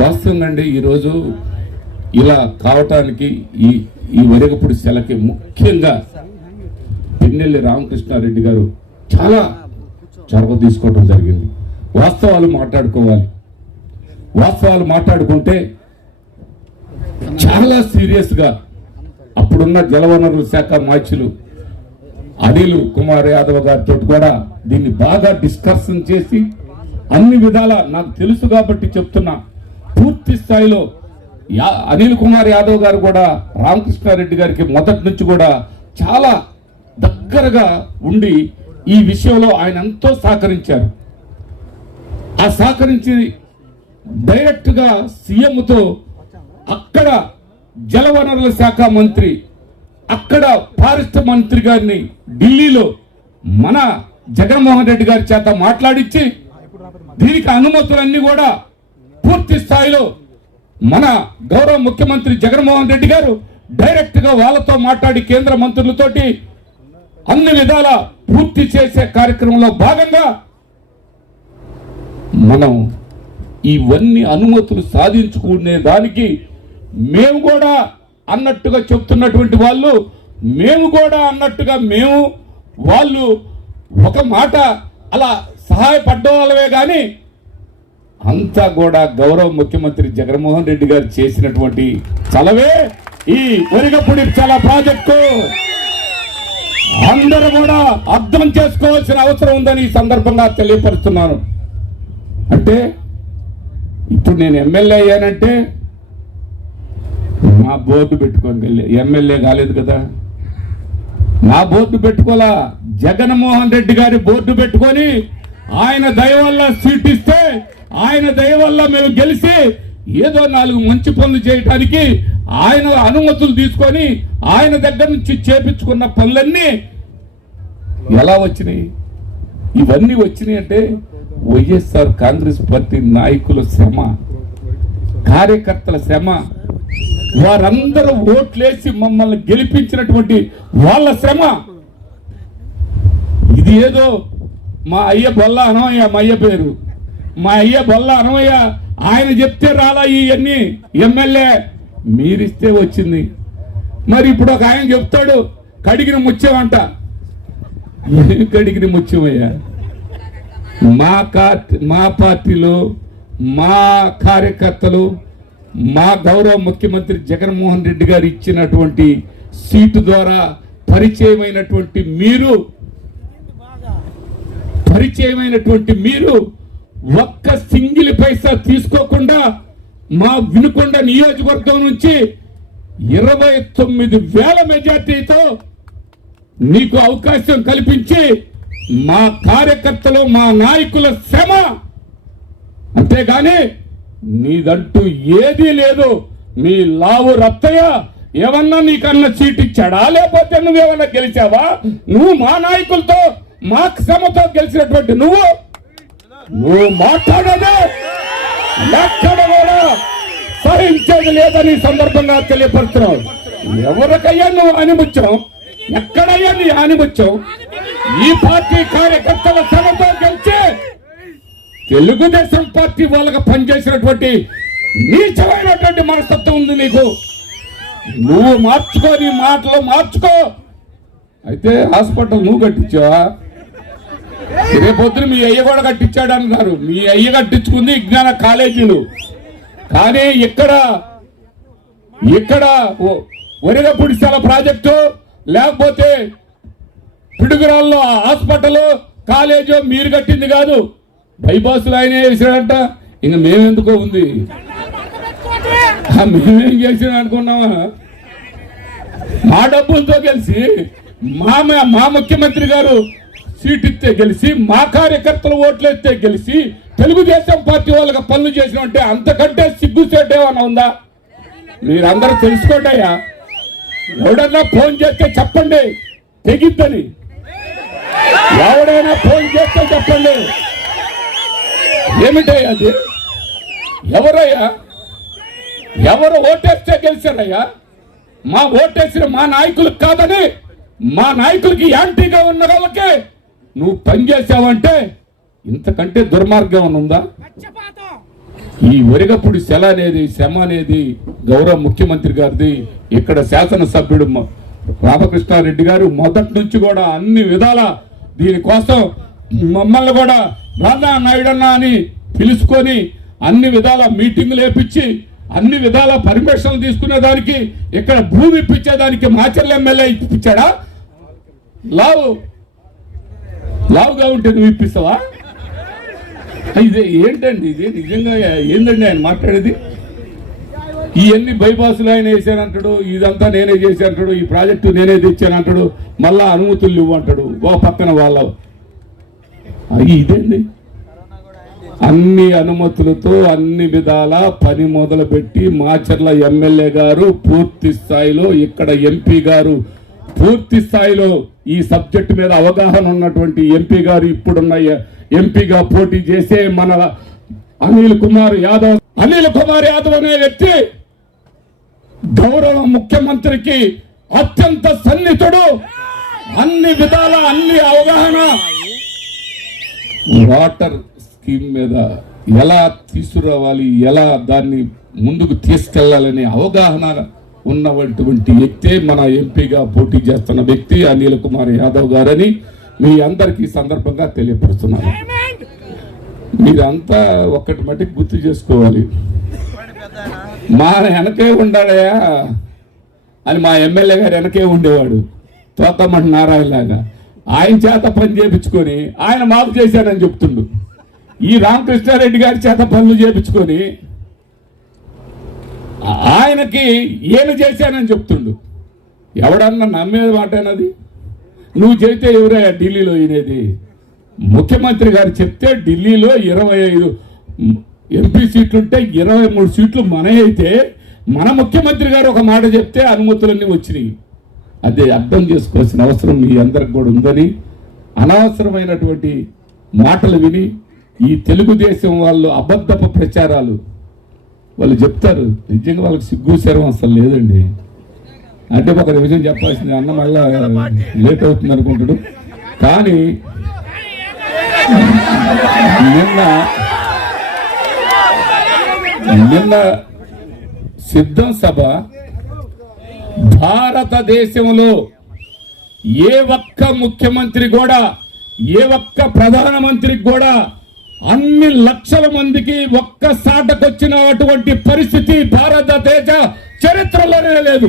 వాస్తవంగా అండి ఈరోజు ఇలా కావటానికి ఈ ఈ వరగపుడి శలకి ముఖ్యంగా పిన్నెల్లి రామకృష్ణారెడ్డి గారు చాలా చొరవ తీసుకోవటం జరిగింది. వాస్తవాలు మాట్లాడుకోవాలి. వాస్తవాలు మాట్లాడుకుంటే చాలా సీరియస్గా అప్పుడున్న జలవనరుల శాఖ మాచులు అనిల్ కుమార్ యాదవ్ గారితో కూడా దీన్ని బాగా డిస్కషన్ చేసి అన్ని విధాల నాకు తెలుసు కాబట్టి చెప్తున్నా. పూర్తి స్థాయిలో యా- అనిల్ కుమార్ యాదవ్ గారు కూడా రామకృష్ణారెడ్డి గారికి మొదటి నుంచి కూడా చాలా దగ్గరగా ఉండి ఈ విషయంలో ఆయన ఎంతో సహకరించారు. ఆ సహకరించి డైరెక్ట్గా సీఎంతో అక్కడ జలవనరుల శాఖ మంత్రి అక్కడ ఫారెస్ట్ మంత్రి గారిని ఢిల్లీలో మన జగన్మోహన్ రెడ్డి గారి చేత మాట్లాడించి దీనికి అనుమతులన్నీ కూడా పూర్తి స్థాయిలో మన గౌరవ ముఖ్యమంత్రి జగన్మోహన్ రెడ్డి గారు డైరెక్ట్గా వాళ్ళతో మాట్లాడి కేంద్ర మంత్రులతోటి అన్ని విధాల పూర్తి చేసే కార్యక్రమంలో భాగంగా మనం ఇవన్నీ అనుమతులు సాధించుకునే దానికి మేము కూడా అన్నట్టుగా చెప్తున్నటువంటి వాళ్ళు మేము కూడా అన్నట్టుగా మేము వాళ్ళు ఒక మాట అలా సహాయపడ్డ వాళ్ళవే కానీ అంతా కూడా గౌరవ ముఖ్యమంత్రి జగన్మోహన్ రెడ్డి గారు చేసినటువంటి చలవే ఈ ఒరిగపుడి చల ప్రాజెక్టు. అందరూ కూడా అర్థం చేసుకోవాల్సిన అవసరం ఉందని ఈ సందర్భంగా తెలియపరుస్తున్నాను. అంటే ఇప్పుడు నేను ఎమ్మెల్యే అయ్యానంటే మా బోర్డు పెట్టుకొని వెళ్ళి ఎమ్మెల్యే కాలేదు కదా. నా బోర్డు పెట్టుకోలా జగన్మోహన్ రెడ్డి గారి బోర్డు పెట్టుకొని ఆయన దయ వల్ల సీట్ ఇస్తే ఆయన దయ వల్ల మేము గెలిచి ఏదో నాలుగు మంచి పనులు చేయటానికి ఆయన అనుమతులు తీసుకొని ఆయన దగ్గర నుంచి చేపించుకున్న పనులన్నీ ఎలా వచ్చినాయి? ఇవన్నీ వచ్చినాయి అంటే వైఎస్ఆర్ కాంగ్రెస్ పార్టీ నాయకుల శ్రమ కార్యకర్తల శ్రమ వారందరూ ఓట్లేసి మమ్మల్ని గెలిపించినటువంటి వాళ్ళ శ్రమ. ఇది ఏదో మా అయ్య బొల్ల అనవయ్య మా అయ్య పేరు. మా అయ్య బొల్ల అనవయ్య ఆయన చెప్తే రాలా ఇవన్నీ ఎమ్మెల్యే. మీరిస్తే వచ్చింది. మరి ఇప్పుడు ఒక ఆయన చెప్తాడు కడిగిన ముత్యమంట. కడిగిన ముత్యమయ్యా? మా కా- మా పార్టీలో మా కార్యకర్తలు మా గౌరవ ముఖ్యమంత్రి జగన్మోహన్ రెడ్డి గారు ఇచ్చినటువంటి సీటు ద్వారా పరిచయమైనటువంటి మీరు పరిచయమైనటువంటి మీరు ఒక్క సింగిల్ పైసా తీసుకోకుండా మా వినుకొండ నియోజకవర్గం నుంచి ఇరవై తొమ్మిది వేల మెజార్టీతో నీకు అవకాశం కల్పించి మా కార్యకర్తలు మా నాయకుల శ్రమ. అంతేగాని నీదంటూ ఏదీ లేదు. నీ లావు రత్తయ్య ఏమన్నా నీకన్నా సీట్ ఇచ్చాడా? లేకపోతే నువ్వేమన్నా గెలిచావా? నువ్వు మా నాయకులతో మా శ్రమతో గెలిచినటువంటి నువ్వు నువ్వు మాట్లాడదు ఎక్కడ కూడా సహించేది లేదని సందర్భంగా తెలియపరుస్తున్నావు. ఎవరికయ్యా నువ్వు ఆనిముత్యం ఎక్కడయ్యా నీ ఆనిముత్యం ఈ పార్టీ కార్యకర్తల సభతో గెలిచి తెలుగుదేశం పార్టీ వాళ్ళకి పనిచేసినటువంటి నీచమైనటువంటి మనస్తత్వం ఉంది నీకు. నువ్వు మార్చుకో నీ మాటలు మార్చుకో. అయితే హాస్పిటల్ నువ్వు కట్టించావా? రేపొద్దున మీ అయ్య కూడా కట్టించాడు అంటున్నారు. మీ అయ్య కట్టించుకుంది విజ్ఞాన కాలేజీలు. కానీ ఇక్కడ ఇక్కడ ఒరిగపుడిశాల ప్రాజెక్టు లేకపోతే పిడుగురాల్లో హాస్పిటల్ కాలేజీ మీరు కట్టింది కాదు. బైపాస్ ఆయనే వేసాడంట ఇంక మేమెందుకో ఉంది. మేమేం చేసాడు అనుకున్నామా మా డబ్బులతో కలిసి మా మా ముఖ్యమంత్రి గారు సీట్ ఇస్తే గెలిచి మా కార్యకర్తలు ఓట్లేస్తే గెలిచి తెలుగుదేశం పార్టీ వాళ్ళకి పనులు చేసినట్టే అంతకంటే సిగ్గుసేట ఏమన్నా ఉందా? మీరందరూ తెలుసుకోండి అయ్యా. ఎవడన్నా ఫోన్ చేస్తే చెప్పండి తెగిద్దని. ఎవడైనా ఫోన్ చేస్తే చెప్పండి. ఏమిటయ్యా అది? ఎవరయ్యా? ఎవరు ఓటేస్తే గెలిచారయ్యా? మా ఓటేసిన మా నాయకులకు కాదని మా నాయకులకి యాంటీగా ఉన్న వాళ్ళకే నువ్వు పనిచేసావంటే ఇంతకంటే దుర్మార్గం ఉందా? ఈ ఒరిగప్పుడు శల అనేది శ్రమ అనేది గౌరవ ముఖ్యమంత్రి గారిది ఇక్కడ శాసనసభ్యుడు రామకృష్ణారెడ్డి గారు మొదటి నుంచి కూడా అన్ని విధాల దీనికోసం మమ్మల్ని కూడా రాధా నాయుడన్న అని పిలుచుకొని అన్ని విధాల మీటింగులు వేపించి అన్ని విధాల పర్మిషన్లు తీసుకునే దానికి ఇక్కడ భూమి ఇప్పించేదానికి మాచర్ల ఎమ్మెల్యే ఇప్పించాడా? లావు. లావుగా ఉంటే నువ్వు ఇప్పిస్తావా? ఇది ఏంటండి ఇది? నిజంగా ఏందండి ఆయన మాట్లాడేది? ఇవన్నీ బైపాసులు ఆయన వేసానంటాడు ఇదంతా నేనే చేశానంటాడు ఈ ప్రాజెక్టు నేనే తెచ్చానంటాడు మళ్ళా అనుమతులు ఇవ్వంటాడు ఓ పక్కన వాళ్ళ. ఇదేండి ఇదేంది? అన్ని అనుమతులతో అన్ని విధాల పని మొదలుపెట్టి మాచర్ల ఎమ్మెల్యే గారు పూర్తి స్థాయిలో ఇక్కడ ఎంపీ గారు పూర్తి స్థాయిలో ఈ సబ్జెక్టు మీద అవగాహన ఉన్నటువంటి ఎంపీ గారు ఇప్పుడున్న ఎంపీగా పోటీ చేసే మన అనిల్ కుమార్ యాదవ్. అనిల్ కుమార్ యాదవ్ అనే వ్యక్తి గౌరవ ముఖ్యమంత్రికి అత్యంత సన్నిహితుడు. అన్ని విధాల అన్ని అవగాహన. వాటర్ స్కీమ్ మీద ఎలా తీసుకురావాలి ఎలా దాన్ని ముందుకు తీసుకెళ్ళాలనే అవగాహన ఉన్నటువంటి వ్యక్తే మన ఎంపీగా పోటీ చేస్తున్న వ్యక్తి అనిల్ కుమార్ యాదవ్ గారని మీ అందరికీ సందర్భంగా తెలియపరుస్తున్నాను. మీరంతా ఒక్కటి మటుకు గుర్తు చేసుకోవాలి. మా వెనకే ఉండాడయా అని మా ఎమ్మెల్యే గారు వెనకే ఉండేవాడు. తోకమంట నారాయణలాగా ఆయన చేత పని చేపించుకొని ఆయన మాకు చేశానని చెప్తుండు. ఈ రామకృష్ణారెడ్డి గారి చేత పనులు చేపించుకొని ఆయనకి ఏమి చేశానని చెప్తుండు. ఎవడన్నా నమ్మేది మాటనది? నువ్వు చేస్తే ఎవరయ్యా ఢిల్లీలో ఈయనది? ముఖ్యమంత్రి గారు చెప్తే ఢిల్లీలో ఇరవై ఐదు ఎంపీ సీట్లుంటే ఇరవై మూడు సీట్లు మన అయితే మన ముఖ్యమంత్రి గారు ఒక మాట చెప్తే అనుమతులన్నీ వచ్చినాయి. అదే అర్థం చేసుకోవాల్సిన అవసరం మీ అందరికి కూడా ఉందని అనవసరమైనటువంటి మాటలు విని ఈ తెలుగుదేశం వాళ్ళు అబద్ధపు ప్రచారాలు వాళ్ళు చెప్తారు. నిజంగా వాళ్ళకి సిగ్గు శరం అసలు లేదండి. అంటే ఒక విషయం చెప్పాల్సింది అన్న మళ్ళా లేట్ అవుతుంది అనుకుంటాడు. కానీ నిన్న నిన్న సిద్ధం సభ భారతదేశంలో ఏ ఒక్క ముఖ్యమంత్రి కూడా ఏ ఒక్క ప్రధానమంత్రికి కూడా అన్ని లక్షల మందికి ఒక్క సాటకొచ్చిన అటువంటి పరిస్థితి భారతదేశ చరిత్రలోనే లేదు.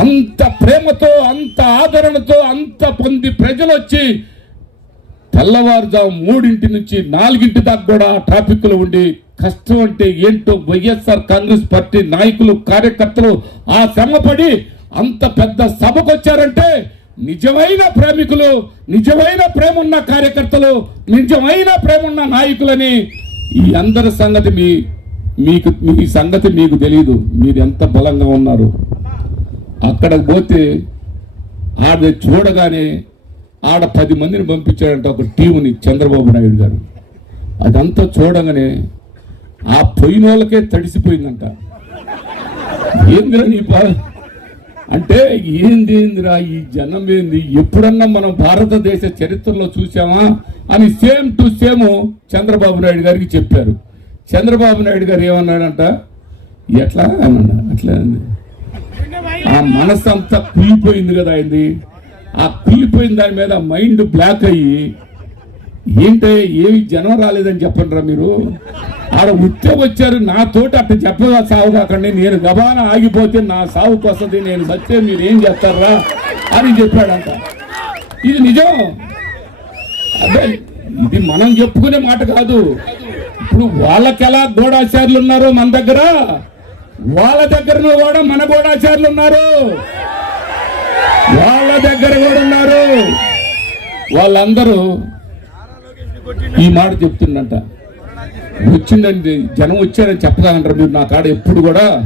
అంత ప్రేమతో అంత ఆదరణతో అంత పొంది ప్రజలు వచ్చి తెల్లవారుజాము మూడింటి నుంచి నాలుగింటి దాకా కూడా ట్రాఫిక్లో ఉండి కష్టం అంటే ఏంటో వైఎస్ఆర్ కాంగ్రెస్ పార్టీ నాయకులు కార్యకర్తలు ఆ శ్రమపడి అంత పెద్ద సభకు వచ్చారంటే నిజమైన ప్రేమికులు నిజమైన ప్రేమ ఉన్న కార్యకర్తలు నిజమైన ప్రేమ ఉన్న నాయకులని ఈ అందరి సంగతి మీ మీకు మీ సంగతి మీకు తెలియదు మీరు ఎంత బలంగా ఉన్నారు. అక్కడికి పోతే ఆడ చూడగానే ఆడ పది మందిని పంపించాడంట ఒక టీముని చంద్రబాబు నాయుడు గారు. అదంతా చూడగానే ఆ పోయిన వాళ్ళకే తడిసిపోయిందంట. ఏందిరా నీ అంటే ఏంది ఏందిరా ఈ జనం ఏంది? ఎప్పుడన్నా మనం భారతదేశ చరిత్రలో చూసామా అని same to same Chandrababu Naidu గారికి చెప్పారు. చంద్రబాబు నాయుడు గారు ఏమన్నాడంట? ఎట్లా అన్నా అట్లా ఆ మనసు అంతా కూలిపోయింది కదా అయింది ఆ కూలిపోయిన దాని మీద మైండ్ బ్లాక్ అయ్యి ఏంటే ఏమి జనం రాలేదని చెప్పండిరా మీరు? ఆడ ఉత్తే వచ్చారు నాతోటి అట్ట చెప్పగా సాగు కాకండి నేను గబాన ఆగిపోతే నా సాగుకు వస్తుంది నేను సత్తే మీరు ఏం చేస్తారా అని చెప్పాడంట. ఇది నిజం? అదే ఇది మనం చెప్పుకునే మాట కాదు. ఇప్పుడు వాళ్ళకి ఎలా గోడాచారులు ఉన్నారో మన దగ్గర? వాళ్ళ దగ్గర కూడా మన గోడాచార్యులు ఉన్నారు. వాళ్ళ దగ్గర కూడా ఉన్నారు. వాళ్ళందరూ ఈ మాట చెప్తుండంట. వచ్చిందండి. జనం వచ్చారని చెప్పగలంటారు మీరు? నా కాడ ఎప్పుడు కూడా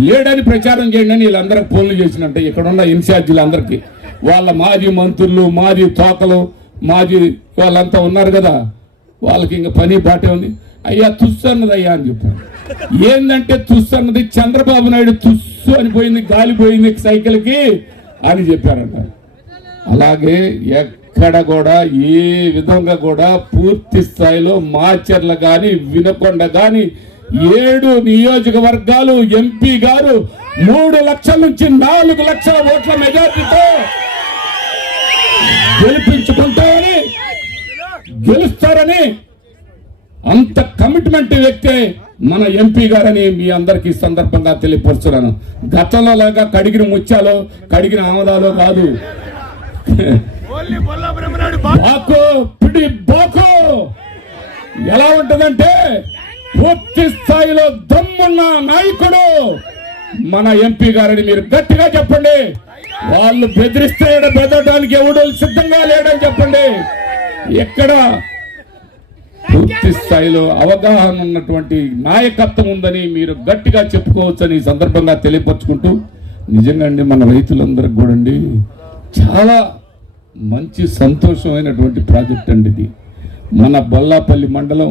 లేడని ప్రచారం చేయండి అని వీళ్ళందరికి ఫోన్లు చేసినట్టే ఇక్కడ ఉన్న ఇన్ఛార్జీలందరికీ. వాళ్ళ మాజీ మంత్రులు మాజీ తోకలు మాజీ వాళ్ళంతా ఉన్నారు కదా. వాళ్ళకి ఇంకా పని బాటే ఉంది. అయ్యా తుస్సు అన్నది అయ్యా అని చెప్పాను ఏంటంటే తుస్సు అన్నది? చంద్రబాబు నాయుడు తుస్సు అని పోయింది గాలిపోయింది సైకిల్కి అని చెప్పారంట. అలాగే ఎక్- ఎక్కడ కూడా ఏ విధంగా కూడా పూర్తి స్థాయిలో మాచర్ల కానీ వినకొండ కానీ ఏడు నియోజకవర్గాలు ఎంపీ గారు మూడు లక్షల నుంచి నాలుగు లక్షల ఓట్ల మెజార్టీతో గెలిపించుకుంటారని గెలుస్తారని అంత కమిట్మెంట్ వ్యక్తే మన ఎంపీ గారని మీ అందరికి సందర్భంగా తెలియపరుస్తున్నాను. గతంలో లాగా కడిగిన ముత్యాలు కడిగిన ఆమదాలు కాదు. బాకు. పిడి ఎలా ఉంటుందంటే పూర్తి స్థాయిలో దమ్మున్న నాయకుడు మన ఎంపీ గారని మీరు గట్టిగా చెప్పండి. వాళ్ళు బెదిరిస్తే బెదరడానికి ఎవడు సిద్ధంగా లేడని చెప్పండి. ఎక్కడ పూర్తి స్థాయిలో అవగాహన ఉన్నటువంటి నాయకత్వం ఉందని మీరు గట్టిగా చెప్పుకోవచ్చని ఈ సందర్భంగా తెలియపరచుకుంటూ నిజంగా అండి మన రైతులందరికి కూడా అండి చాలా మంచి సంతోషమైనటువంటి ప్రాజెక్ట్ అండి ఇది. మన బొల్లాపల్లి మండలం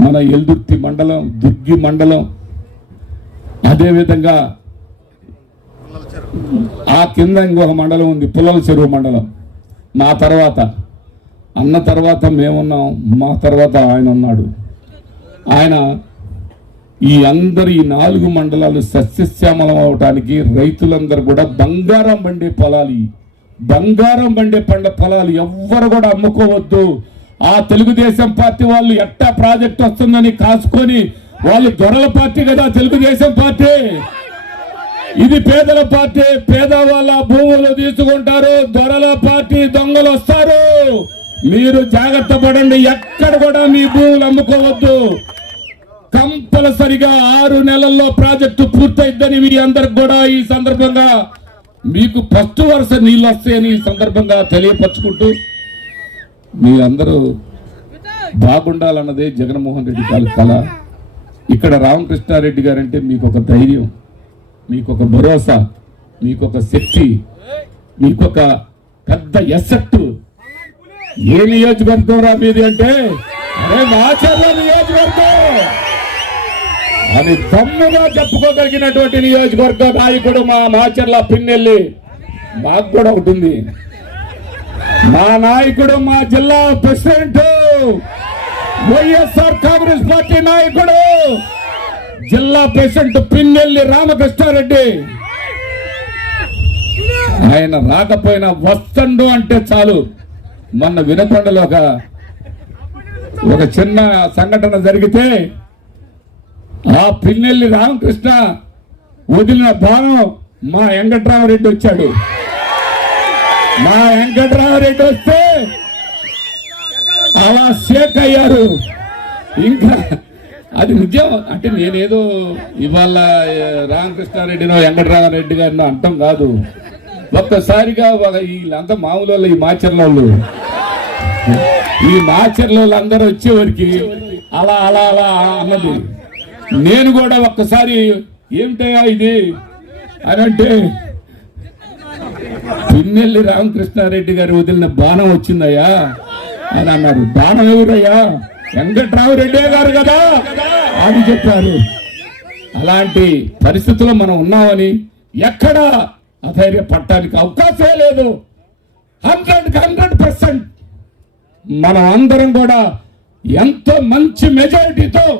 మన ఎల్దుర్తి మండలం దుర్గి మండలం అదేవిధంగా ఆ కింద ఇంకొక మండలం ఉంది పుల్లల చెరువు మండలం. మా తర్వాత అన్న తర్వాత మేమున్నాం మా తర్వాత ఆయన ఉన్నాడు. ఆయన ఈ అందరు ఈ నాలుగు మండలాలు సస్యశ్యామలం అవటానికి రైతులందరూ కూడా బంగారం పండే పొలాలు. బంగారం పండే పండ పొలాలు ఎవ్వరు కూడా అమ్ముకోవద్దు. ఆ తెలుగుదేశం పార్టీ వాళ్ళు ఎట్టా ప్రాజెక్ట్ వస్తుందని కాసుకొని వాళ్ళు దొరల పార్టీ కదా తెలుగుదేశం పార్టీ. ఇది పేదల పార్టీ పేదవాళ్ళ భూములు తీసుకుంటారు దొరల పార్టీ దొంగలు వస్తారు. మీరు జాగ్రత్త పడండి ఎక్కడ కూడా మీ భూములు అమ్ముకోవద్దు. కంపల్సరిగా ఆరు నెలల్లో ప్రాజెక్టు పూర్తయిద్దని మీ అందరికి కూడా ఈ సందర్భంగా మీకు ఫస్ట్ వరుస నీళ్ళు వస్తాయని ఈ సందర్భంగా తెలియపరచుకుంటూ మీ అందరూ బాగుండాలన్నదే జగన్మోహన్ రెడ్డి గారి కళ. ఇక్కడ రామకృష్ణారెడ్డి గారంటే మీకు ఒక ధైర్యం మీకు ఒక భరోసా మీకు ఒక శక్తి మీకు ఒక పెద్ద ఎసెట్ ఏ నియోజకవర్గం రా మీది అంటే? అరే మాచర్ల నియోజకవర్గం! అని దమ్ముగా చెప్పుకోగలిగినటువంటి నియోజకవర్గ నాయకుడు మా మాచర్ల పిన్నెల్లి. మాకు కూడా ఒకటి ఉంది. మా నాయకుడు మా జిల్లా ప్రెసిడెంట్ వైఎస్ఆర్ కాంగ్రెస్ పార్టీ నాయకుడు జిల్లా ప్రెసిడెంట్ పిన్నెల్లి రామకృష్ణారెడ్డి. ఆయన రాకపోయినా వస్తండు అంటే చాలు. మొన్న వినకొండలో ఒక ఒక చిన్న సంఘటన జరిగితే ఆ పిన్నెల్లి రామకృష్ణ వదిలిన బాణం మా వెంకట్రామరెడ్డి వచ్చాడు. మా వెంకట్రామరెడ్డి వస్తే అలా షేక్ అయ్యారు. ఇంకా అది నిజం అంటే నేనేదో ఇవాళ రామకృష్ణారెడ్డినో వెంకటరామరెడ్డి గారినో అంటాం కాదు. ఒక్కసారిగా వీళ్ళంతా మామూలు వాళ్ళు, ఈ మాచర్ల వాళ్ళు ఈ మాచర్ల వాళ్ళందరూ వచ్చేవారికి అలా అలా అలా అన్నది. నేను కూడా ఒక్కసారి ఏమిటయా ఇది? అని అంటే పిన్నెల్లి రామకృష్ణారెడ్డి గారు వదిలిన బాణం వచ్చిందయ్యా. అని అన్నారు. బాణం ఎవరయ్యా? వెంకట్రామరెడ్డి గారు కదా అని చెప్పారు. అలాంటి పరిస్థితుల్లో మనం ఉన్నామని ఎక్కడ అధైర్య పట్టడానికి అవకాశం లేదు. Hundred hundred percent. మనం అందరం కూడా ఎంతో మంచి మెజారిటీతో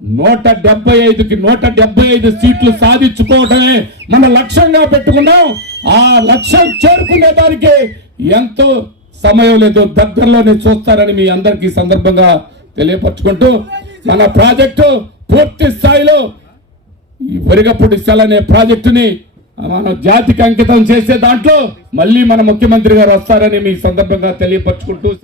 నూట డెబ్బై ఐదుకి నూట డెబ్బై ఐదు సీట్లు సాధించుకోవటమే మన లక్ష్యంగా పెట్టుకున్నాం. ఆ లక్ష్యం చేరుకునే దానికి ఎంతో సమయం లేదు. దగ్గరలోనే చూస్తారని మీ అందరికీ సందర్భంగా తెలియపరచుకుంటూ మన ప్రాజెక్టు పూర్తి స్థాయిలో ఈ వరిగపూడి సెల్ అనే ప్రాజెక్టుని మనం జాతికి అంకితం చేసే దాంట్లో మళ్ళీ మన ముఖ్యమంత్రి గారు వస్తారని మీ సందర్భంగా తెలియపరచుకుంటూ